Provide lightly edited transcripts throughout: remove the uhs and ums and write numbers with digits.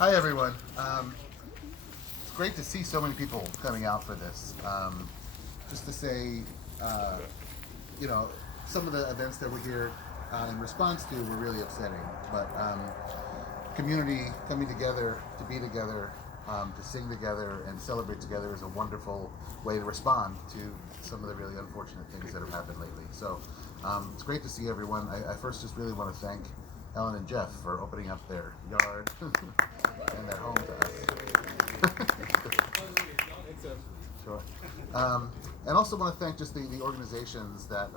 Hi everyone. It's great to see so many people coming out for this. Just to say, uh, you know, some of the events that we're here in response to were really upsetting. But community coming together to be together, to sing together and celebrate together is a wonderful way to respond to some of the really unfortunate things that have happened lately. So it's great to see everyone. I first just really want to thank Ellen and Jeff for opening up their yard and their home to us. Sure. And also want to thank just the organizations that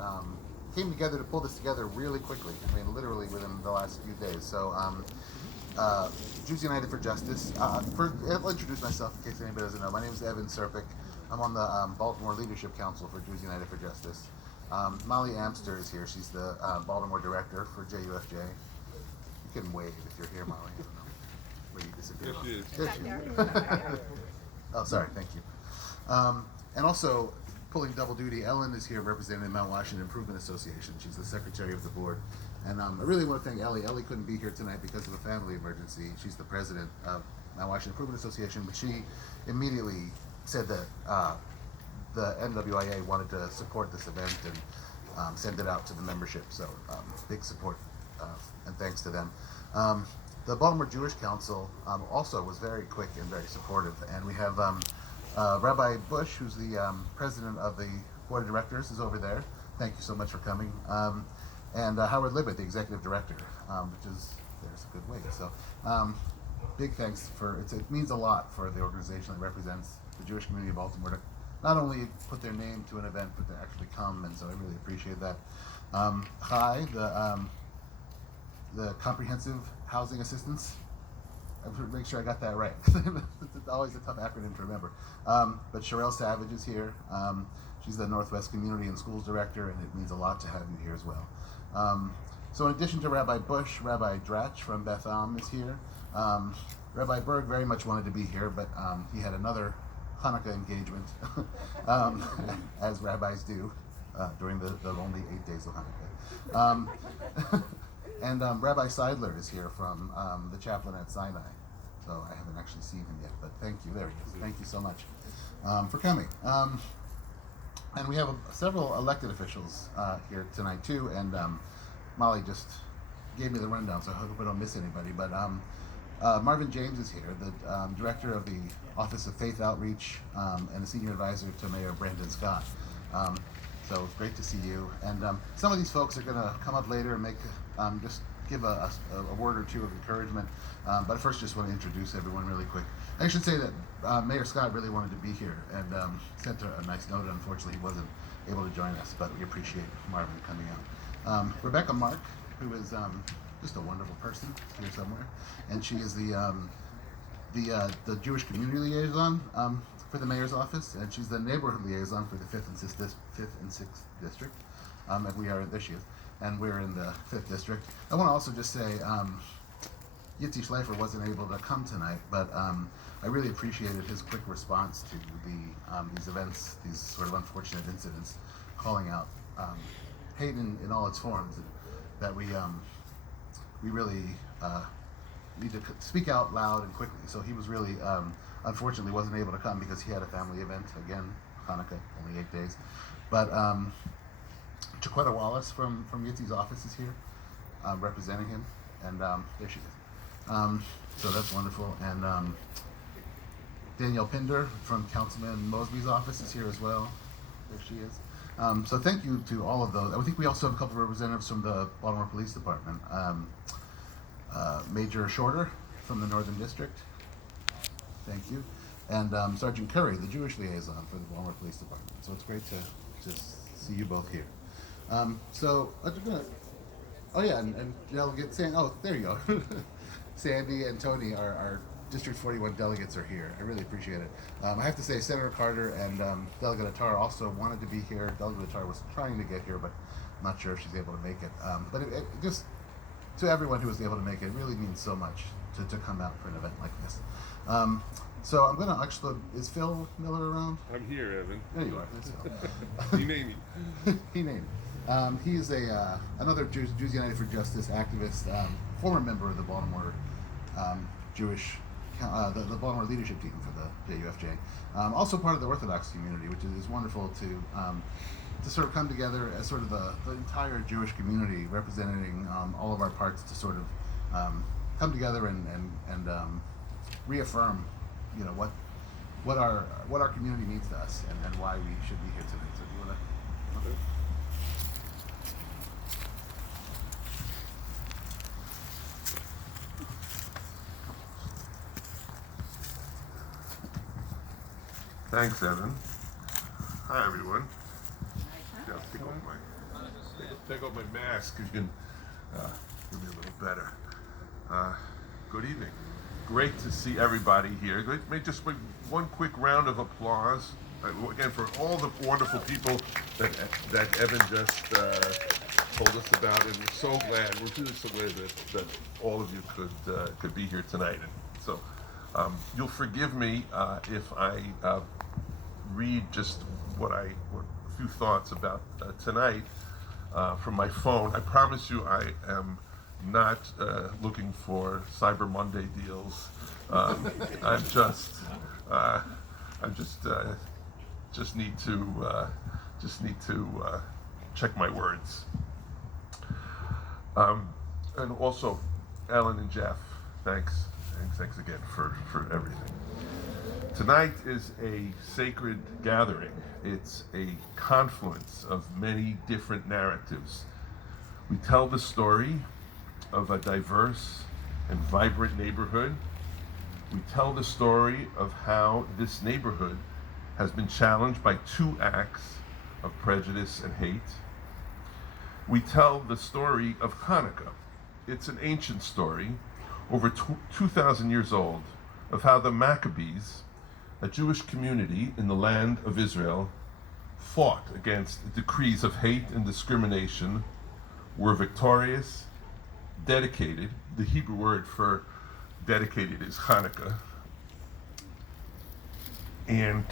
came together to pull this together really quickly. I mean, literally within the last few days. So, Jews United for Justice. I'll introduce myself in case anybody doesn't know. My name is Evan Serpic. I'm on the Baltimore Leadership Council for Jews United for Justice. Molly Amster is here. She's the Baltimore director for JUFJ. You can wave if you're here, Molly. I don't know where you disappeared. There she is. Oh, sorry. Thank you. And also, pulling double duty, Ellen is here representing the Mount Washington Improvement Association. She's the secretary of the board. And I really want to thank Ellie. Ellie couldn't be here tonight because of a family emergency. She's the president of Mount Washington Improvement Association, but she immediately said that the NWIA wanted to support this event and send it out to the membership. So big support and thanks to them. The Baltimore Jewish Council also was very quick and very supportive. And we have Rabbi Bush, who's the president of the board of directors, is over there. Thank you so much for coming. And Howard Libet, the executive director, which is, there's a good way. So big thanks for, it means a lot for the organization that represents the Jewish community of Baltimore to not only put their name to an event, but to actually come, and so I really appreciate that. Chai, the Comprehensive Housing Assistance. I have to make sure I got that right. It's always a tough acronym to remember. But Sherelle Savage is here. She's the Northwest Community and Schools Director, and it means a lot to have you here as well. So in addition to Rabbi Bush, Rabbi Dratch from Beth Am is here. Rabbi Berg very much wanted to be here, but he had another Chanukah engagement, as rabbis do during the only 8 days of Hanukkah. And Rabbi Seidler is here from the chaplain at Sinai. So I haven't actually seen him yet, but thank you. There he is. Thank you so much for coming. And we have several elected officials here tonight too. And Molly just gave me the rundown, so I hope I don't miss anybody. But Marvin James is here, the director of the Office of Faith Outreach and a senior advisor to Mayor Brandon Scott. So it's great to see you. And some of these folks are going to come up later and make just give a word or two of encouragement. But first, just want to introduce everyone really quick. I should say that Mayor Scott really wanted to be here and sent a nice note. Unfortunately, he wasn't able to join us, but we appreciate Marvin coming out. Rebecca Mark, who is just a wonderful person here somewhere, and she is the Jewish community liaison for the mayor's office, and she's the neighborhood liaison for the 5th and 6th district. And there she is, and we're in the 5th district. I want to also just say, Yitzy Schliefer wasn't able to come tonight, but I really appreciated his quick response to these events, these sort of unfortunate incidents, calling out hate in all its forms, that we really need to speak out loud and quickly. So he was really, unfortunately, wasn't able to come because he had a family event, again, Hanukkah, only 8 days. But Chiquetta Wallace from Yitzy's office is here, representing him, and there she is. So that's wonderful. And Danielle Pinder from Councilman Mosby's office is here as well. There she is. So thank you to all of those. I think we also have a couple of representatives from the Baltimore Police Department. Major Shorter from the Northern District. Thank you. And Sergeant Curry, the Jewish liaison for the Baltimore Police Department. So it's great to see you both here. So I'm just gonna, oh yeah, and Delegate Sandy, oh, there you go. Sandy and Tony, our District 41 delegates are here. I really appreciate it. I have to say, Senator Carter and Delegate Attar also wanted to be here. Delegate Attar was trying to get here, but I'm not sure if she's able to make it. But it just, to everyone who was able to make it, it really means so much to come out for an event like this. So I'm gonna actually, is Phil Miller around? I'm here, Evan. There you are. That's Phil. He named me. He named me. He's another Jews United for Justice activist, former member of the Baltimore Jewish the Baltimore leadership team for the JUFJ. Also part of the Orthodox community, which is wonderful to sort of come together as sort of the entire Jewish community, representing all of our parts to sort of come together and reaffirm, you know, what our community means to us and why we should be here today. So do you want to? Thanks, Evan. Hi, everyone. Yeah, take off my mask. You can give me a little better. Good evening. Great to see everybody here. Make just one quick round of applause again for all the wonderful people that Evan just told us about, and we're so glad. We're just so glad that all of you could be here tonight. And so you'll forgive me if I read just a few thoughts about tonight from my phone. I promise you I am not looking for Cyber Monday deals. I just need to check my words. And also, Ellen and Jeff, thanks again for everything. Tonight is a sacred gathering. It's a confluence of many different narratives. We tell the story of a diverse and vibrant neighborhood. We tell the story of how this neighborhood has been challenged by 2 acts of prejudice and hate. We tell the story of Chanukah. It's an ancient story, over 2,000 years old, of how the Maccabees, a Jewish community in the land of Israel, fought against decrees of hate and discrimination, were victorious, dedicated. The Hebrew word for dedicated is Chanukah. And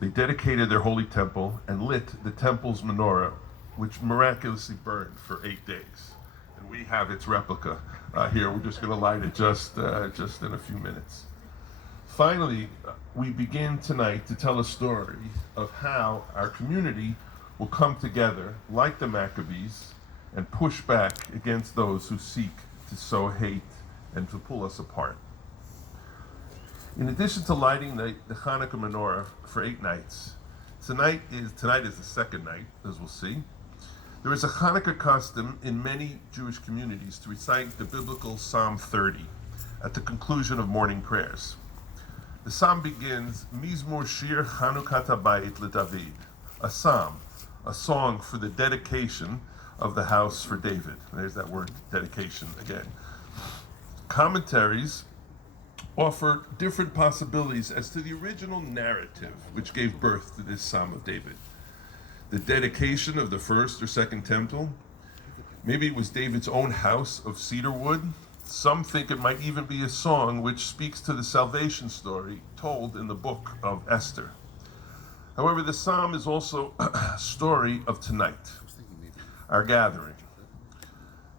they dedicated their holy temple and lit the temple's menorah, which miraculously burned for 8 days. And we have its replica here. We're just going to light it just in a few minutes. Finally, we begin tonight to tell a story of how our community will come together, like the Maccabees, and push back against those who seek to sow hate and to pull us apart. In addition to lighting the Chanukah menorah for 8 nights, tonight is the second night, as we'll see. There is a Chanukah custom in many Jewish communities to recite the biblical Psalm 30 at the conclusion of morning prayers. The psalm begins, Mizmor Shir Chanukah Habayit LeDavid, a psalm, a song for the dedication of the house for David. There's that word, dedication, again. Commentaries offer different possibilities as to the original narrative which gave birth to this Psalm of David. The dedication of the first or second temple. Maybe it was David's own house of cedar wood. Some think it might even be a song which speaks to the salvation story told in the book of Esther. However, the psalm is also a story of tonight, our gathering.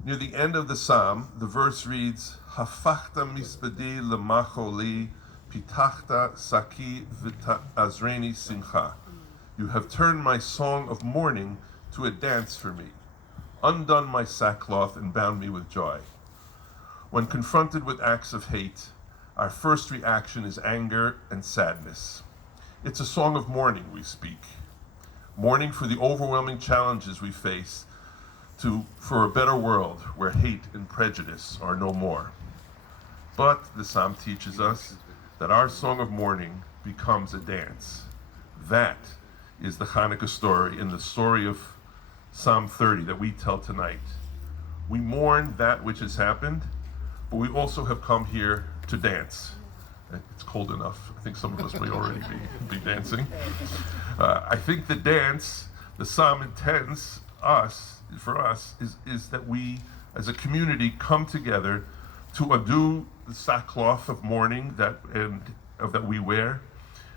Near the end of the psalm, the verse reads, Hafachta mispedi lemacholi, pitachta saki v'ta'azreni simcha. You have turned my song of mourning to a dance for me, undone my sackcloth and bound me with joy. When confronted with acts of hate, our first reaction is anger and sadness. It's a song of mourning we speak. Mourning for the overwhelming challenges we face for a better world where hate and prejudice are no more. But the psalm teaches us that our song of mourning becomes a dance. That is the Chanukah story in the story of Psalm 30 that we tell tonight. We mourn that which has happened, but we also have come here to dance. It's cold enough. I think some of us may already be dancing. I think the dance, the psalm intends for us, is that we as a community come together to undo the sackcloth of mourning that we wear,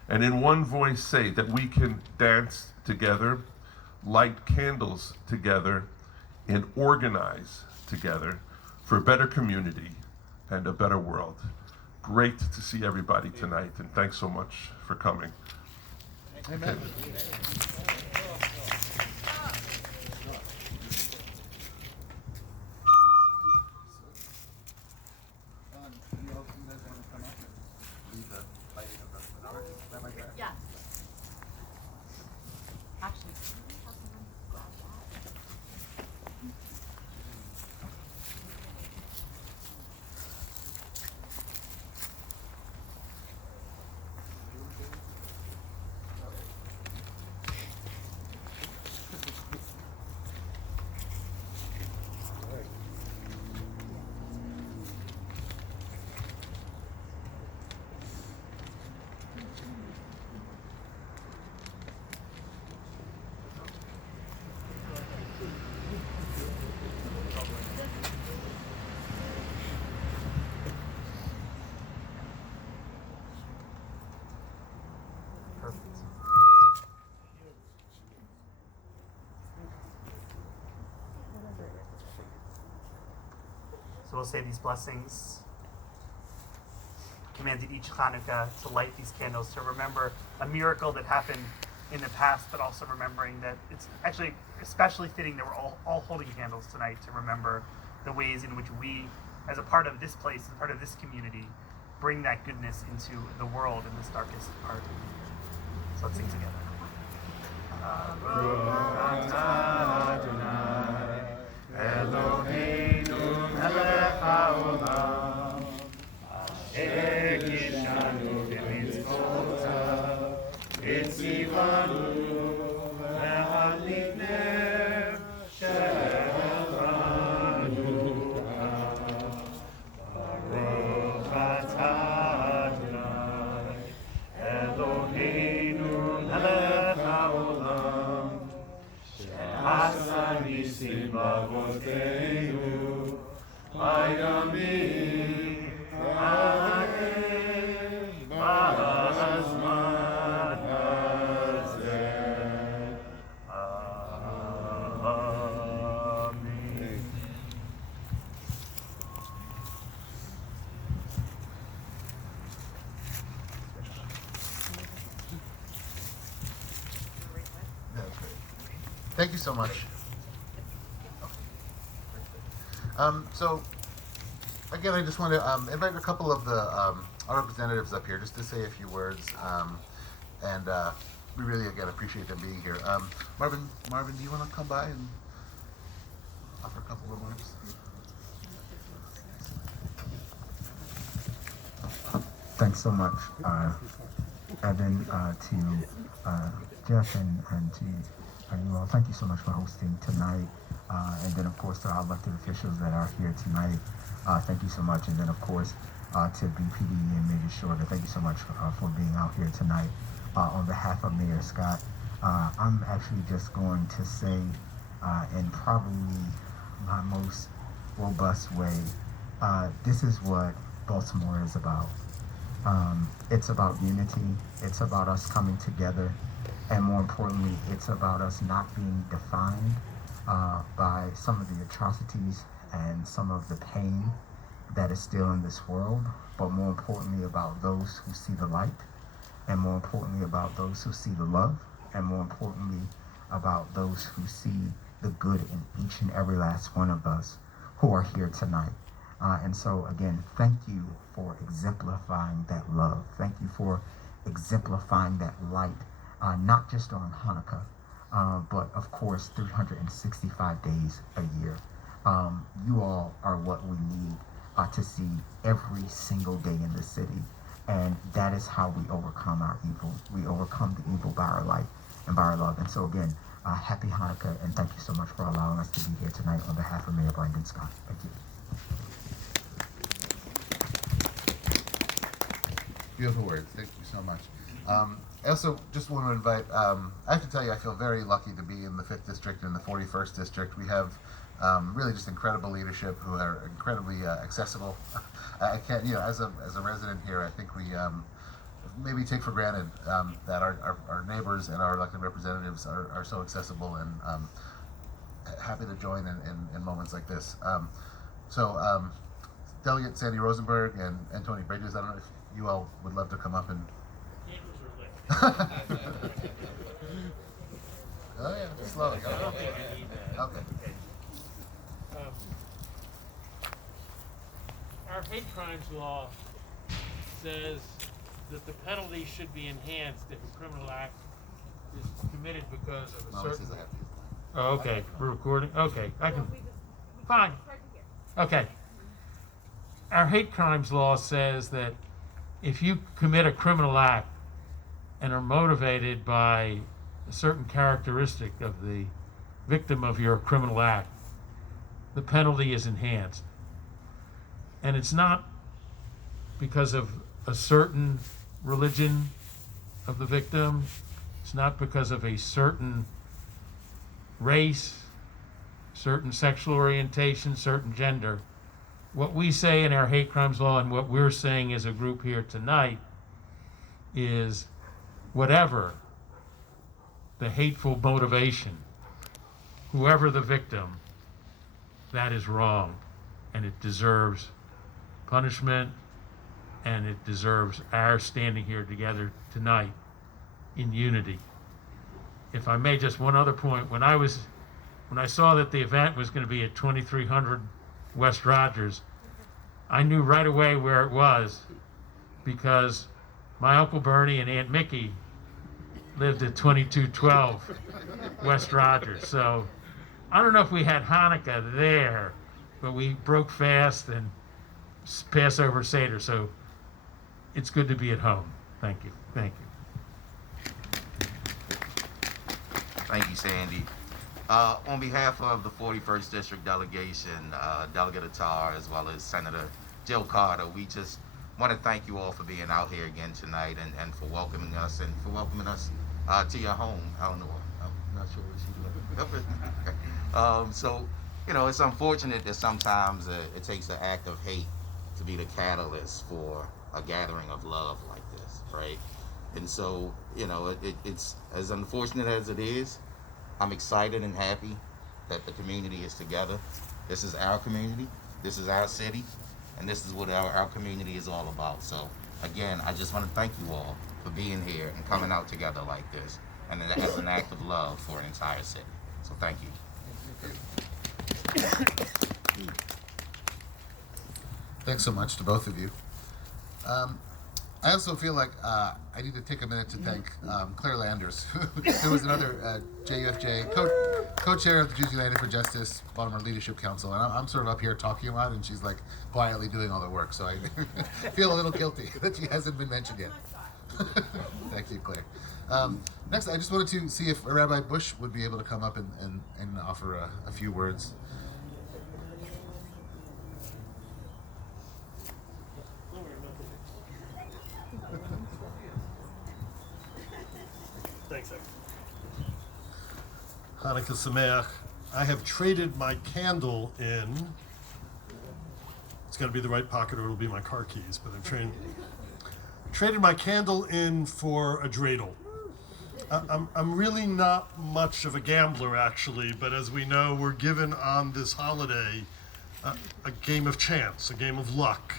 and in one voice say that we can dance together, light candles together, and organize together for a better community and a better world. great to see everybody tonight, and thanks so much for coming. Amen. Yeah. Actually, can we have someone grab that? Perfect. So we'll say these blessings, commanded each Chanukah to light these candles to remember a miracle that happened in the past, but also remembering that it's actually especially fitting that we're all holding candles tonight to remember the ways in which we, as a part of this place, as a part of this community, bring that goodness into the world in this darkest part. So let's sing together. Eloheinu melech haolam, asher kishanu b'mitzvotav, v'tzivanu le'adlik ner shel Chanukah. Baruch atah Adonai, Eloheinu melech haolam, she'asa nisim b'avoteinu, bayamim ha'em b'azman hazeh. Amen. That was great. Thank you so much. So, again, I just want to invite a couple of the our representatives up here just to say a few words, and we really, again, appreciate them being here. Marvin, do you want to come by and offer a couple remarks? Thanks so much, Evan, to Jeff, and to you all. Thank you so much for hosting tonight. And then, of course, to our elected officials that are here tonight, thank you so much. And then, of course, to BPD and Major Shorter, thank you so much for being out here tonight. On behalf of Mayor Scott, I'm actually just going to say, in probably my most robust way, this is what Baltimore is about. It's about unity. It's about us coming together. And more importantly, it's about us not being defined by some of the atrocities and some of the pain that is still in this world, but more importantly about those who see the light, and more importantly about those who see the love, and more importantly about those who see the good in each and every last one of us who are here tonight. And so again, thank you for exemplifying that love. Thank you for exemplifying that light, not just on Hanukkah, but of course 365 days a year. You all are what we need to see every single day in the city, and that is how we overcome our evil. We overcome the evil by our light and by our love. And so again, happy Hanukkah, and thank you so much for allowing us to be here tonight on behalf of Mayor Brandon Scott. Thank you. Beautiful words. Thank you so much. I also just want to invite, I have to tell you, I feel very lucky to be in the 5th District and the 41st District. We have really just incredible leadership who are incredibly accessible. I can't, as a resident here, I think we maybe take for granted that our neighbors and our elected representatives are so accessible, and happy to join in moments like this. So Delegate Sandy Rosenberg and Tony Bridges. I don't know if you all would love to come up and. Oh yeah, just slowly. I don't think you need that. Okay. Um, our hate crimes law says that the penalty should be enhanced if a criminal act is committed because of a No, this certain. is a happy. Oh, okay, we're recording. Okay, I can. Fine. Okay. Our hate crimes law says that if you commit a criminal act and are motivated by a certain characteristic of the victim of your criminal act, the penalty is enhanced. And it's not because of a certain religion of the victim, it's not because of a certain race, certain sexual orientation, certain gender. What we say in our hate crimes law and what we're saying as a group here tonight is whatever the hateful motivation, whoever the victim, that is wrong, and it deserves punishment, and it deserves our standing here together tonight in unity. If I may, just one other point. When I saw that the event was going to be at 2300 West Rogers, I knew right away where it was because my Uncle Bernie and Aunt Mickey lived at 2212 West Rogers. So I don't know if we had Hanukkah there, but we broke fast and Passover Seder. So it's good to be at home. Thank you. Thank you. Thank you, Sandy. On behalf of the 41st District Delegation, Delegate Attar, as well as Senator Jill Carter, we just want to thank you all for being out here again tonight and for welcoming us to your home, Eleanor. I'm not sure what she's doing. So, you know, it's unfortunate that sometimes it takes an act of hate to be the catalyst for a gathering of love like this, right? And so, you know, it's as unfortunate as it is, I'm excited and happy that the community is together. This is our community, this is our city, and this is what our community is all about. So, again, I just want to thank you all for being here and coming out together like this, and as an act of love for an entire city. So, thank you. Thanks so much to both of you. I also feel like I need to take a minute to thank Claire Landers, who was another JUFJ co-chair of the Jews United for Justice Baltimore Leadership Council, and I'm sort of up here talking a lot, and she's like quietly doing all the work. So I feel a little guilty that she hasn't been mentioned yet. Thank you, Claire. Next, I just wanted to see if Rabbi Bush would be able to come up and offer a few words. Thanks, Hanukkah Sameach. I have traded my candle in. It's got to be the right pocket or it'll be my car keys, but I've traded my candle in for a dreidel. I'm really not much of a gambler, actually, but as we know, we're given on this holiday a game of chance, a game of luck.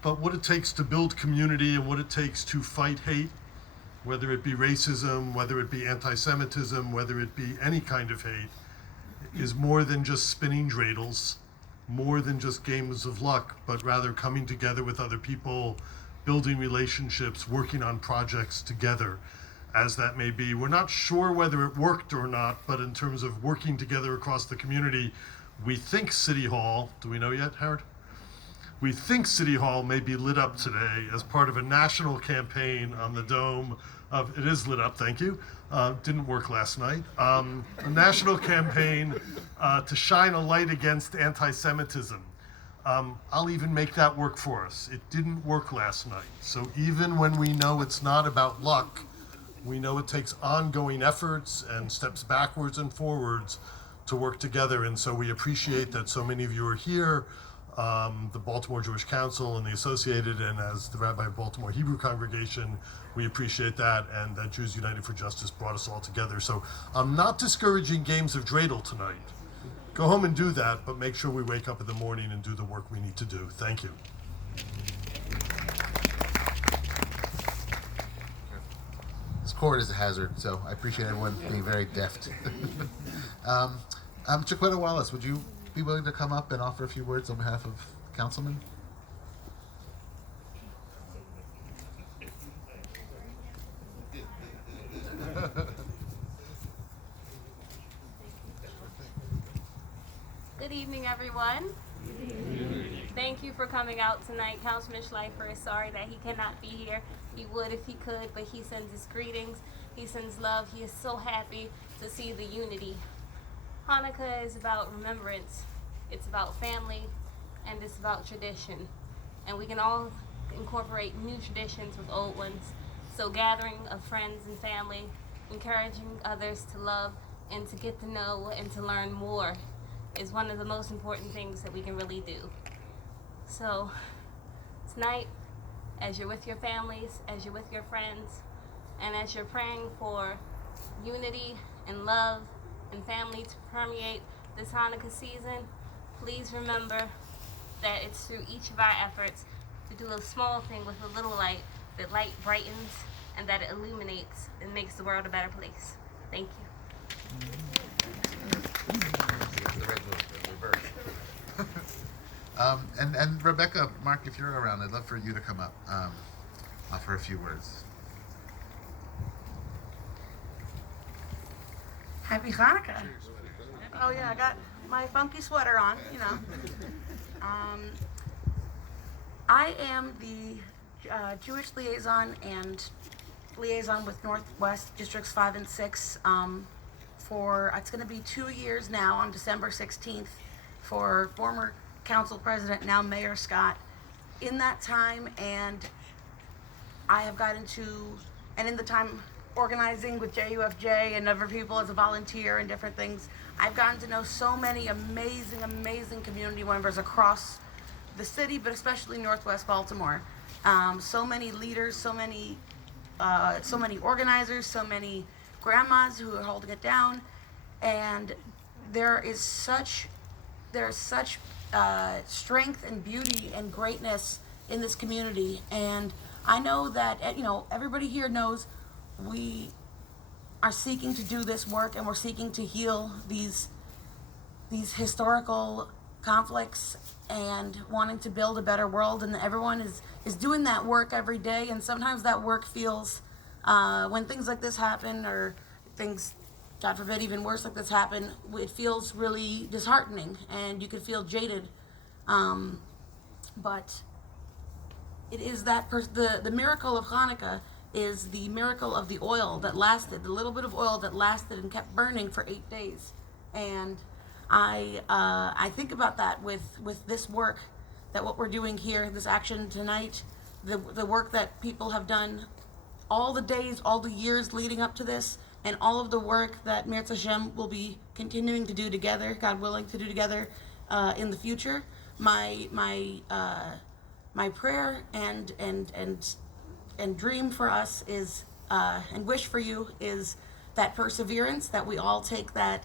But what it takes to build community and what it takes to fight hate, whether it be racism, whether it be anti-Semitism, whether it be any kind of hate, is more than just spinning dreidels, more than just games of luck, but rather coming together with other people, building relationships, working on projects together, as that may be. We're not sure whether it worked or not, but in terms of working together across the community, we think City Hall, do we know yet, Howard? We think City Hall may be lit up today as part of a national campaign on the dome of, it is lit up, thank you. Didn't work last night. A national campaign to shine a light against anti-Semitism. I'll even make that work for us. It didn't work last night. So even when we know it's not about luck, we know it takes ongoing efforts and steps backwards and forwards to work together. And so we appreciate that so many of you are here. The Baltimore Jewish Council and the Associated, and as the Rabbi of Baltimore Hebrew Congregation, we appreciate that, and that Jews United for Justice brought us all together. So I'm not discouraging games of dreidel tonight, go home and do that, but make sure we wake up in the morning and do the work we need to do. Thank you. This cord is a hazard, so I appreciate everyone being very deft. Chiquetta Wallace, would you be willing to come up and offer a few words on behalf of the councilman? Good evening, everyone. Thank you for coming out tonight. Councilman Schliefer is sorry that he cannot be here. He would if he could, but he sends his greetings. He sends love. He is so happy to see the unity. Hanukkah is about remembrance. It's about family, and it's about tradition. And we can all incorporate new traditions with old ones. So gathering of friends and family, encouraging others to love and to get to know and to learn more is one of the most important things that we can really do. So tonight, as you're with your families, as you're with your friends, and as you're praying for unity and love and family to permeate this Hanukkah season, please remember that it's through each of our efforts to do a small thing with a little light, that light brightens and that it illuminates and makes the world a better place. Thank you. And Rebecca, Mark, if you're around, I'd love for you to come up, offer a few words. Happy Hanukkah. Oh yeah, I got my funky sweater on, you know. I am the Jewish liaison and liaison with Northwest Districts 5 and 6 for, it's going to be 2 years now on December 16th for former council president, now Mayor Scott. In that time, and I have gotten to, and in the time organizing with JUFJ and other people as a volunteer and different things, I've gotten to know so many amazing, amazing community members across the city, but especially Northwest Baltimore. So many leaders, so many organizers, so many grandmas who are holding it down, and there's such strength and beauty and greatness in this community. And I know that, everybody here knows we are seeking to do this work, and we're seeking to heal these historical conflicts and wanting to build a better world, and everyone is doing that work every day. And sometimes that work feels, when things like this happen, or things, God forbid, even worse like this happen, it feels really disheartening and you can feel jaded. But it is that the miracle of Hanukkah is the miracle of the oil that lasted, the little bit of oil that lasted and kept burning for 8 days. And I think about that with this work, that what we're doing here, this action tonight, the work that people have done all the days, all the years leading up to this, and all of the work that Mirz Hashem will be continuing to do together, God willing, to do together in the future. My prayer and dream for us is, and wish for you, is that perseverance, that we all take that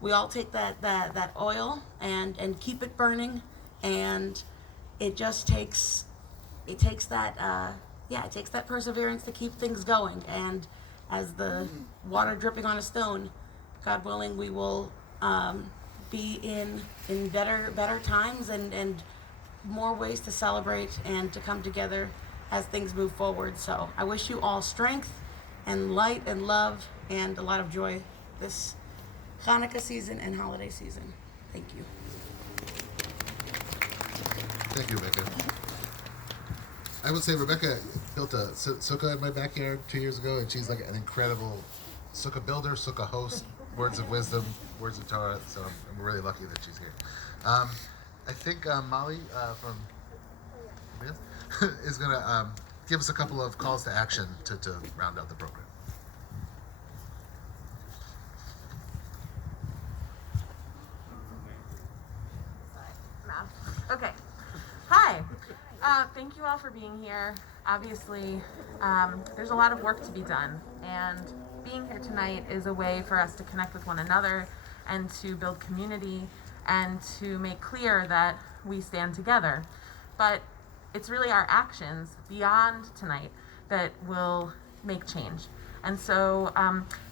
that oil and keep it burning, and it takes that perseverance to keep things going. And as the water dripping on a stone, God willing, we will be in better times and more ways to celebrate and to come together as things move forward. So I wish you all strength and light and love and a lot of joy this Hanukkah season and holiday season. Thank you. Thank you, Rebecca. I would say Rebecca built a sukkah in my backyard 2 years ago, and she's like an incredible sukkah builder, sukkah host, words of wisdom, words of Torah. So I'm really lucky that she's here. I think Molly from is going to give us a couple of calls to action to round out the program. Okay. Hi. Thank you all for being here. Obviously, there's a lot of work to be done, and being here tonight is a way for us to connect with one another and to build community and to make clear that we stand together. But it's really our actions beyond tonight that will make change. And so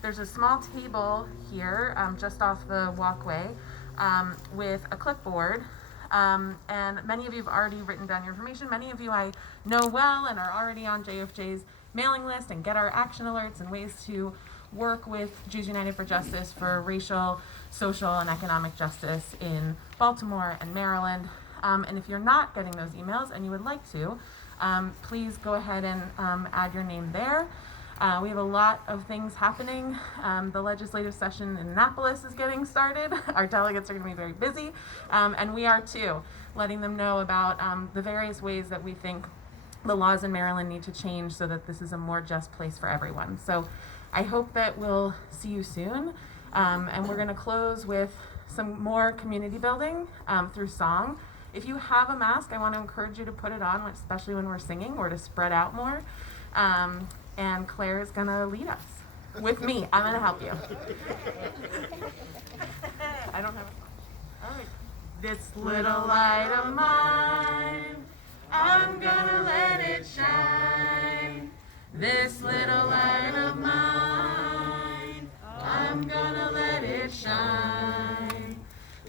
there's a small table here just off the walkway with a clipboard. And many of you have already written down your information. Many of you I know well and are already on JFJ's mailing list and get our action alerts and ways to work with Jews United for Justice for racial, social, and economic justice in Baltimore and Maryland. And if you're not getting those emails and you would like to, please go ahead and add your name there. We have a lot of things happening. The legislative session in Annapolis is getting started. Our delegates are going to be very busy, and we are too, letting them know about the various ways that we think the laws in Maryland need to change so that this is a more just place for everyone. So I hope that we'll see you soon, and we're going to close with some more community building through song. If you have a mask, I want to encourage you to put it on, especially when we're singing, or to spread out more. And Claire is going to lead us with me. I'm going to help you. I don't have a song. All right. This little light of mine, I'm going to let it shine. This little light of mine, I'm going to let it shine.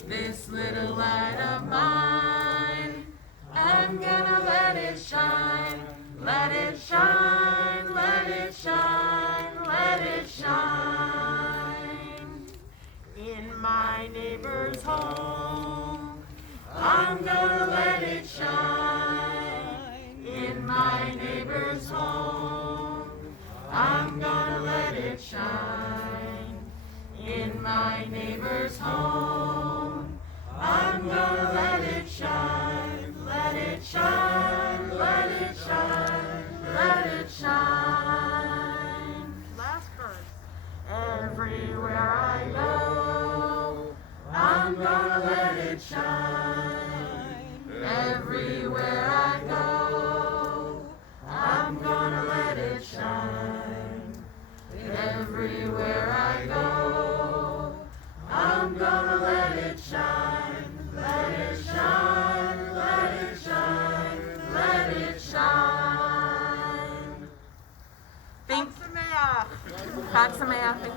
This little light of mine, I'm going to let it shine. Let it shine, let it shine, let it shine. In my neighbor's home, I'm gonna let it shine. In my neighbor's home, I'm gonna let it shine. In my neighbor's home, I'm gonna let it shine. Let it shine, let it shine, let it shine. Last verse. Everywhere I go, I'm gonna let it shine. Everywhere I go, I'm gonna let it shine. Everywhere I go, I'm gonna let it shine. Let it shine, let it shine, let it shine. Thank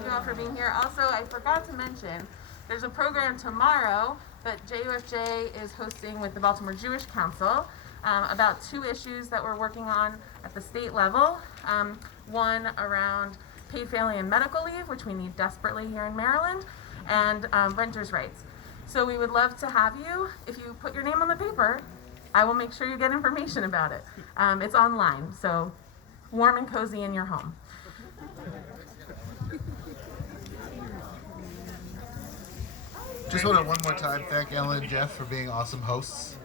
you all for being here. Also, I forgot to mention, there's a program tomorrow that JUFJ is hosting with the Baltimore Jewish Council about two issues that we're working on at the state level. One around paid family and medical leave, which we need desperately here in Maryland, and renters' rights. So we would love to have you. If you put your name on the paper, I will make sure you get information about it. It's online, so warm and cozy in your home. Just want to one more time thank Ellen and Jeff for being awesome hosts.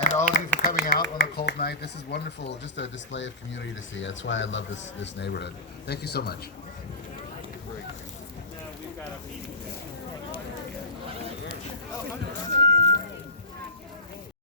And all of you for coming out on a cold night. This is wonderful, just a display of community to see. That's why I love this neighborhood. Thank you so much. We've got a meeting.